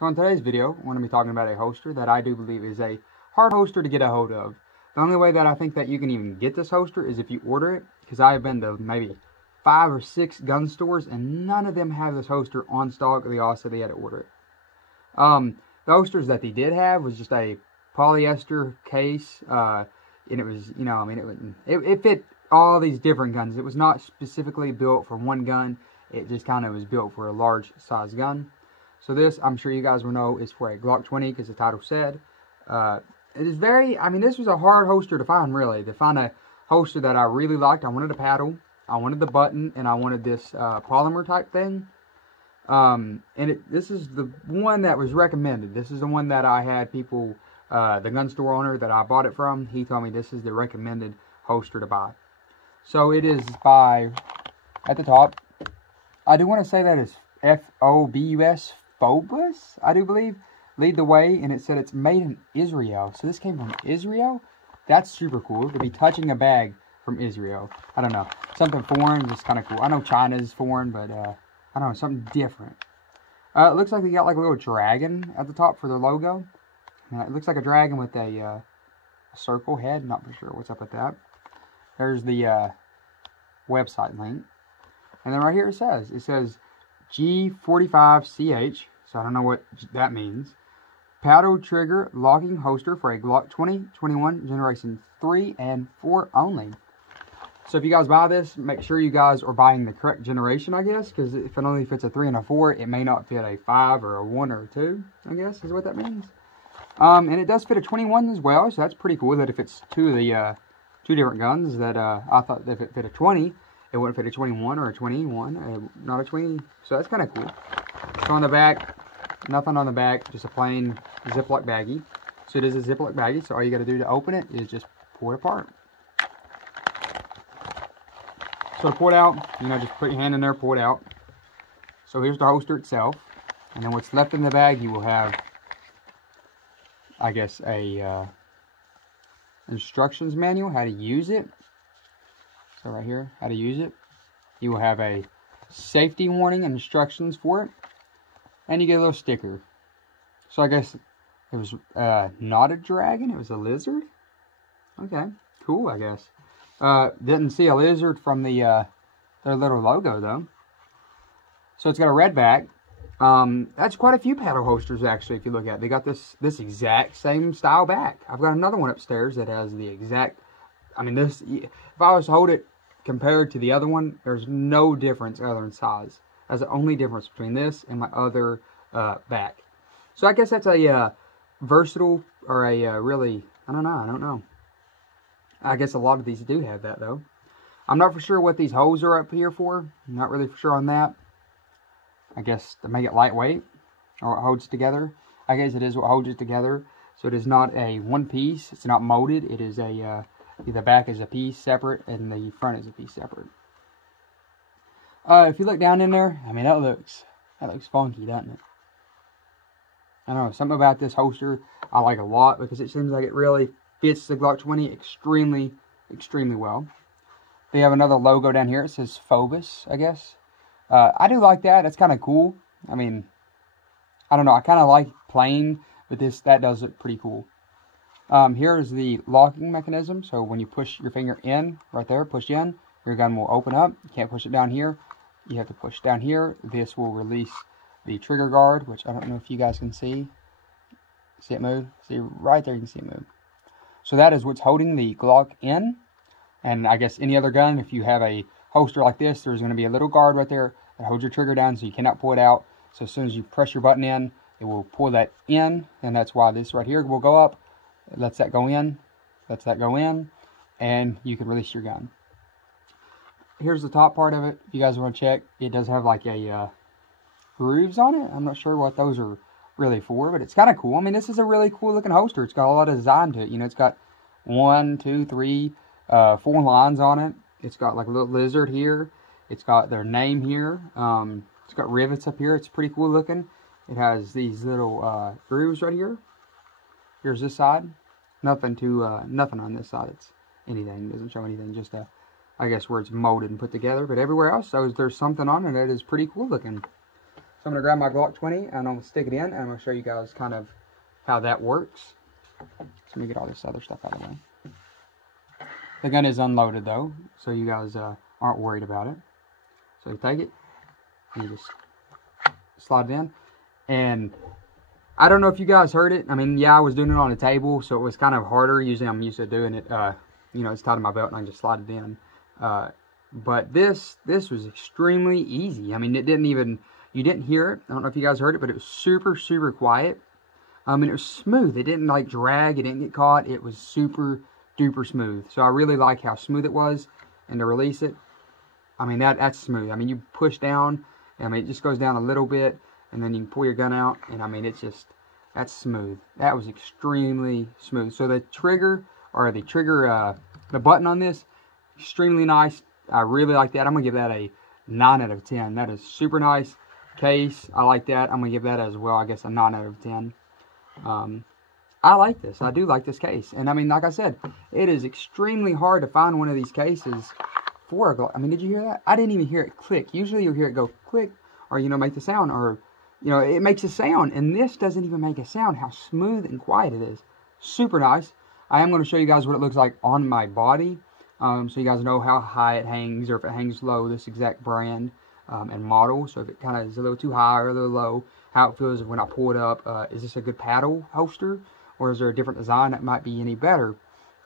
So in today's video, I'm going to be talking about a holster that I do believe is a hard holster to get a hold of. The only way that I think that you can even get this holster is if you order it, because I have been to maybe 5 or 6 gun stores and none of them have this holster on stock. They all said they had to order it. The holsters that they did have was just a polyester case, and it was, you know, I mean, it fit all these different guns. It was not specifically built for one gun. It just kind of was built for a large size gun. So this, I'm sure you guys will know, is for a Glock 20, because the title said. It is very, I mean, this was a hard holster to find, really. To find a holster that I really liked. I wanted a paddle, I wanted the button, and I wanted this polymer type thing. This is the one that was recommended. This is the one that I had people, the gun store owner that I bought it from, he told me this is the recommended holster to buy. So it is by, at the top, I do want to say that it's F-O-B-U-S, Phobos, I do believe, lead the way, and it said it's made in Israel. So this came from Israel? That's super cool, to be touching a bag from Israel. I don't know, something foreign, just kind of cool. I know China's foreign, but I don't know, something different. It looks like they got like a little dragon at the top for their logo. It looks like a dragon with a circle head, not for sure what's up with that. There's the website link. And then right here it says G45CH, so I don't know what that means. Paddle trigger locking holster for a Glock 20, 21, generation 3 and 4 only. So if you guys buy this, make sure you guys are buying the correct generation, I guess, because if it only fits a 3 and a 4, it may not fit a 5 or a 1 or a 2, I guess, is what that means. And it does fit a 21 as well, so that's pretty cool that if it's two different guns, that I thought if it fit a 20, it wouldn't fit a 21 or a 21, not a 20, so that's kind of cool. So on the back, nothing on the back, just a plain Ziploc baggie. So it is a Ziploc baggie, so all you got to do to open it is just pull it apart. So to pull it out, you know, just put your hand in there, pull it out. So here's the holster itself, and then what's left in the bag, you will have, I guess, a instructions manual, how to use it. So right here, how to use it. You will have a safety warning and instructions for it. And you get a little sticker. So I guess it was not a dragon, it was a lizard. Okay, cool, I guess. Didn't see a lizard from the their little logo though. So it's got a red back. That's quite a few paddle holsters actually, if you look at it. They got this exact same style back. I've got another one upstairs that has the exact, I mean, this, if I was to hold it compared to the other one, there's no difference other than size. That's the only difference between this and my other back. So I guess that's a versatile, or a really, I don't know. I guess a lot of these do have that though. I'm not for sure what these holes are up here for. I'm not really for sure on that. I guess to make it lightweight, or it holds together. I guess it is what holds it together. So it is not a one piece. It's not molded. It is a the back is a piece separate and the front is a piece separate. If you look down in there, I mean, that looks funky, doesn't it? I don't know, something about this holster I like a lot, because it seems like it really fits the Glock 20 extremely well. They have another logo down here. It says Phobos, I guess. I do like that. It's kind of cool. I mean, I don't know. I kind of like plain, but that does look pretty cool. Here's the locking mechanism. So when you push your finger in, right there, push in, your gun will open up. You can't push it down here. You have to push down here. This will release the trigger guard, which I don't know if you guys can see. See it move? See right there, you can see it move. So that is what's holding the Glock in. And I guess any other gun, if you have a holster like this, there's going to be a little guard right there that holds your trigger down so you cannot pull it out. So as soon as you press your button in, it will pull that in. And that's why this right here will go up. It lets that go in. Lets that go in. And you can release your gun. Here's the top part of it. If you guys want to check, it does have like a grooves on it. I'm not sure what those are really for, but it's kind of cool. I mean, this is a really cool looking holster. It's got a lot of design to it. You know, it's got 1, 2, 3, 4 lines on it. It's got like a little lizard here. It's got their name here. It's got rivets up here. It's pretty cool looking. It has these little grooves right here. Here's this side. Nothing on this side. It's anything. It doesn't show anything. Just I guess where it's molded and put together. But everywhere else, there's something on it that is pretty cool looking. So I'm going to grab my Glock 20 and I'm going to stick it in, and I'm going to show you guys kind of how that works. So let me get all this other stuff out of the way. The gun is unloaded though, so you guys aren't worried about it. So you take it and you just slide it in. And I don't know if you guys heard it. I mean, yeah, I was doing it on a table, so it was kind of harder. Usually I'm used to doing it, you know, it's tied to my belt and I can just slide it in. But this was extremely easy. I mean, it didn't even, you didn't hear it. I don't know if you guys heard it, but it was super, super quiet. And it was smooth. It didn't like drag. It didn't get caught. It was super duper smooth. So I really like how smooth it was. And to release it, I mean, that's smooth. I mean, you push down, I mean, it just goes down a little bit, and then you can pull your gun out, and I mean, it's just, that's smooth. That was extremely smooth. So the trigger, or the trigger, the button on this, extremely nice. I really like that. I'm going to give that a 9 out of 10. That is super nice. Case, I like that. I'm going to give that as well, I guess, a 9 out of 10. I like this. I do like this case. And I mean, like I said, it is extremely hard to find one of these cases for a Glock. I mean, did you hear that? I didn't even hear it click. Usually you'll hear it go click, or, you know, make the sound, or, you know, it makes a sound. And this doesn't even make a sound. How smooth and quiet it is. Super nice. I am going to show you guys what it looks like on my body. So you guys know how high it hangs, or if it hangs low, this exact brand and model. So if it kind of is a little too high or a little low, how it feels when I pull it up. Is this a good paddle holster, or is there a different design that might be any better?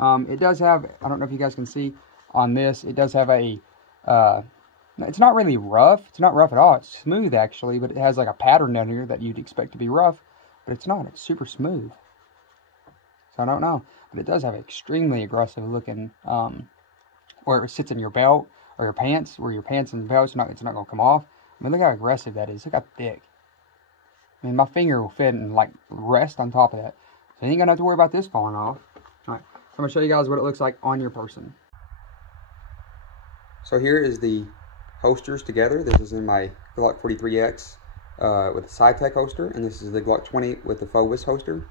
It does have, I don't know if you guys can see on this, it does have a, it's not really rough. It's not rough at all. It's smooth actually, but it has like a pattern down here that you'd expect to be rough, but it's not. It's super smooth. So I don't know, but it does have extremely aggressive looking, where it sits in your belt or your pants, where your pants and belt, it's not going to come off. I mean, look how aggressive that is. Look how thick. I mean, my finger will fit and like rest on top of that. So you ain't gonna have to worry about this falling off. Alright, so I'm gonna show you guys what it looks like on your person. So here is the holsters together. This is in my Glock 43X with a Sci-Tech holster, and this is the Glock 20 with the Phobos holster.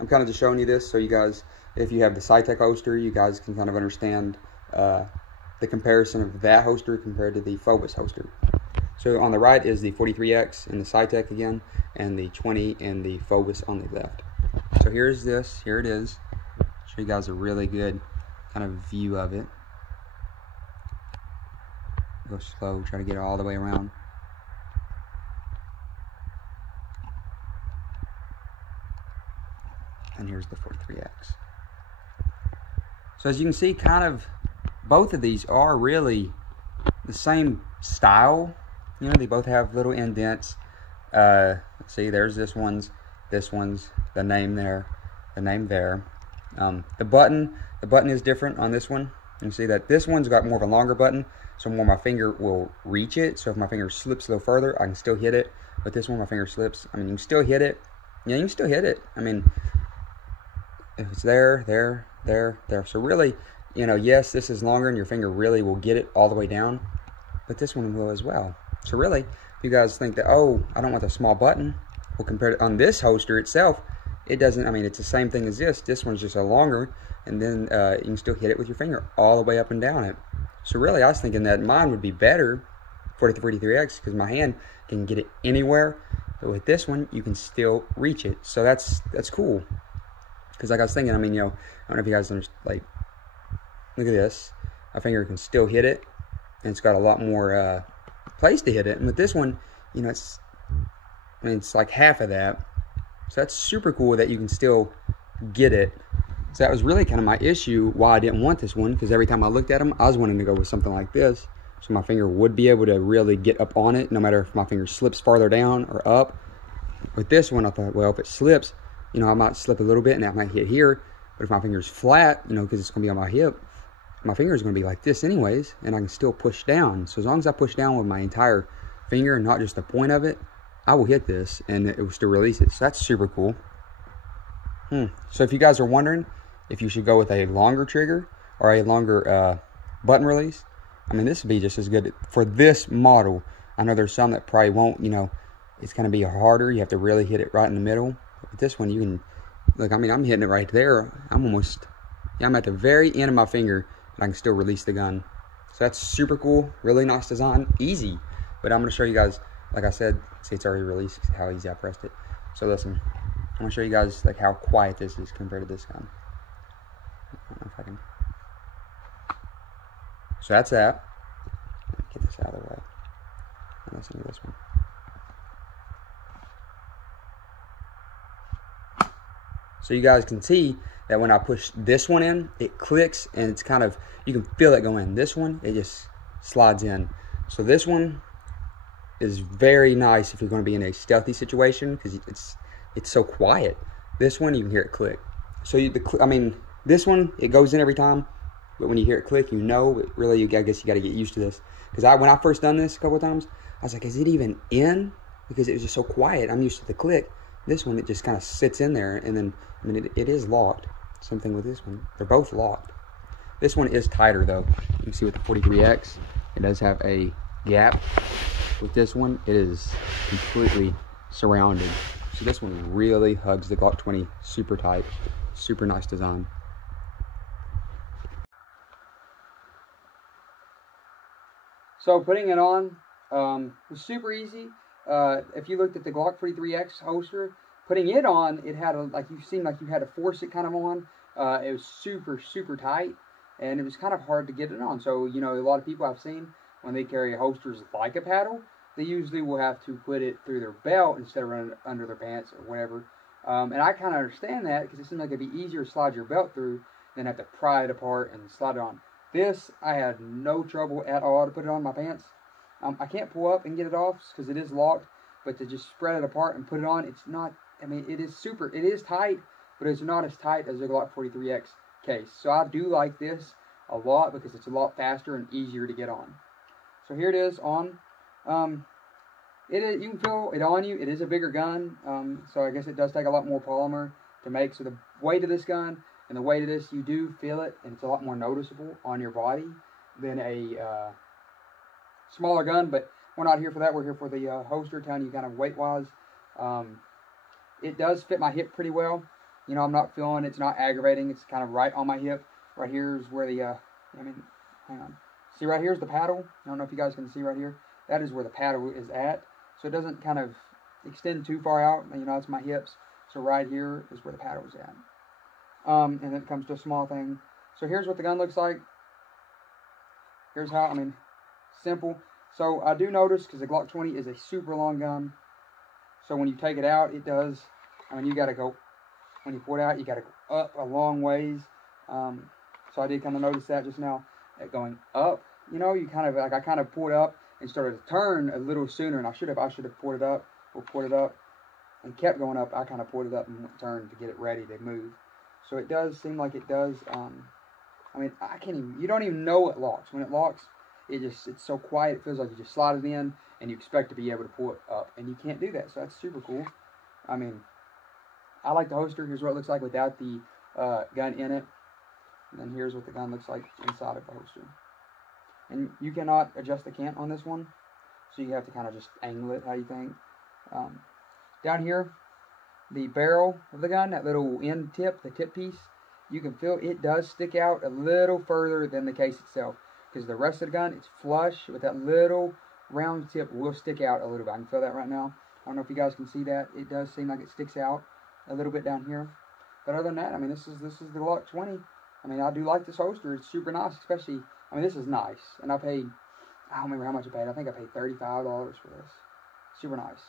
I'm kind of just showing you this so you guys, if you have the Sci-Tech holster, you guys can kind of understand the comparison of that holster compared to the Phobos holster. So on the right is the 43X and the Sci-Tech again, and the 20 and the Phobos on the left. So here's this, here it is. Show you guys a really good kind of view of it. Go slow, try to get it all the way around. And here's the 43X. So as you can see, kind of both of these are really the same style. You know, they both have little indents. Let's see, there's this one's, the name there, the name there. The button is different on this one. You can see that this one's got more of a longer button, so more my finger will reach it. So if my finger slips a little further, I can still hit it. But this one, my finger slips. I mean, you can still hit it. Yeah, you can still hit it. I mean, if it's there. So really, you know, yes, this is longer and your finger really will get it all the way down, but this one will as well. So really, if you guys think that, oh, I don't want the small button, well, compared to on this holster itself, it doesn't, I mean, it's the same thing as this. This one's just a longer, and then you can still hit it with your finger all the way up and down it. So really, I was thinking that mine would be better for the 43X because my hand can get it anywhere, but with this one, you can still reach it. So that's cool. Because like I was thinking, I mean, you know, I don't know if you guys understand, like, look at this. My finger can still hit it, and it's got a lot more place to hit it. And with this one, you know, it's like half of that. So that's super cool that you can still get it. So that was really kind of my issue why I didn't want this one, because every time I looked at them, I was wanting to go with something like this. So my finger would be able to really get up on it, no matter if my finger slips farther down or up. With this one, I thought, well, if it slips, you know, I might slip a little bit and that might hit here. But if my finger's flat, you know, because it's going to be on my hip, my finger is going to be like this anyways, and I can still push down. So as long as I push down with my entire finger and not just the point of it, I will hit this and it will still release it. So that's super cool. So if you guys are wondering if you should go with a longer trigger or a longer button release, I mean, this would be just as good for this model. I know there's some that probably won't, you know, it's going to be harder. You have to really hit it right in the middle. But with this one, you can, look, I mean, I'm hitting it right there. I'm almost, yeah, I'm at the very end of my finger, and I can still release the gun. So that's super cool. Really nice design. Easy. But I'm going to show you guys like I said, see, it's already released how easy I pressed it. So listen, I'm gonna show you guys like how quiet this is compared to this gun. I don't know if I can. So that's that. Let me get this out of the way. And listen to this one. So you guys can see that when I push this one in, it clicks and it's kind of, you can feel it go in. This one, it just slides in. So this one is very nice if you're going to be in a stealthy situation because it's so quiet. This one, you can hear it click. So this one, it goes in every time, but when you hear it click, you know, it really, I guess you got to get used to this. Because when I first done this a couple of times, I was like, is it even in? Because it was just so quiet. I'm used to the click. This one, it just kind of sits in there, and then, I mean, it is locked. Same thing with this one. They're both locked. This one is tighter, though. You can see with the 43X, it does have a gap. With this one, it is completely surrounded. So this one really hugs the Glock 20 super tight. Super nice design. So putting it on was super easy. If you looked at the Glock 43X holster, putting it on, it had you seemed like you had to force it kind of on. It was super, super tight, and it was kind of hard to get it on. So, you know, a lot of people I've seen, when they carry holsters like a paddle, they usually will have to put it through their belt instead of running it under their pants or whatever. And I kind of understand that because it seems like it'd be easier to slide your belt through than have to pry it apart and slide it on. This, I had no trouble at all to put it on my pants. I can't pull up and get it off because it is locked, but to just spread it apart and put it on, it's not, I mean, it is tight, but it's not as tight as the Glock 43X case. So I do like this a lot because it's a lot faster and easier to get on. So here it is on. You can feel it on you. It is a bigger gun, so I guess it does take a lot more polymer to make. So the weight of this gun and the weight of this, you do feel it, and it's a lot more noticeable on your body than a smaller gun. But we're not here for that. We're here for the holster, telling you kind of weight-wise. It does fit my hip pretty well. You know, I'm not feeling it's not aggravating. It's kind of right on my hip. Right here is where the, hang on. See, right here's the paddle. I don't know if you guys can see right here. That is where the paddle is at. So it doesn't kind of extend too far out. You know, it's my hips. So right here is where the paddle is at. And then it comes to a small thing. So here's what the gun looks like. Here's how, simple. So I do notice, because the Glock 20 is a super long gun. So when you take it out, it does, you got to go, when you pull it out, you got to go up a long ways. So I did kind of notice that just now, that going up, you know, you kind of, I kind of pulled up and started to turn a little sooner, and I should have pulled it up, and kept going up. I kind of pulled it up and turned to get it ready to move. So it does seem like it does, I can't even, you don't even know it locks. When it locks, it's so quiet, it feels like you just slide it in, and you expect to be able to pull it up, and you can't do that, so that's super cool. I like the holster. Here's what it looks like without the gun in it, and then here's what the gun looks like inside of the holster. And you cannot adjust the cant on this one, so you have to kind of just angle it how you think. Down here, the barrel of the gun, that little end tip, the tip piece, you can feel it does stick out a little further than the case itself, because the rest of the gun, it's flush, but that little round tip will stick out a little bit. I can feel that right now. I don't know if you guys can see that. It does seem like it sticks out a little bit down here. But other than that, this is the Glock 20. I do like this holster. It's super nice, especially, this is nice. And I don't remember how much I paid. I think I paid $35 for this. Super nice.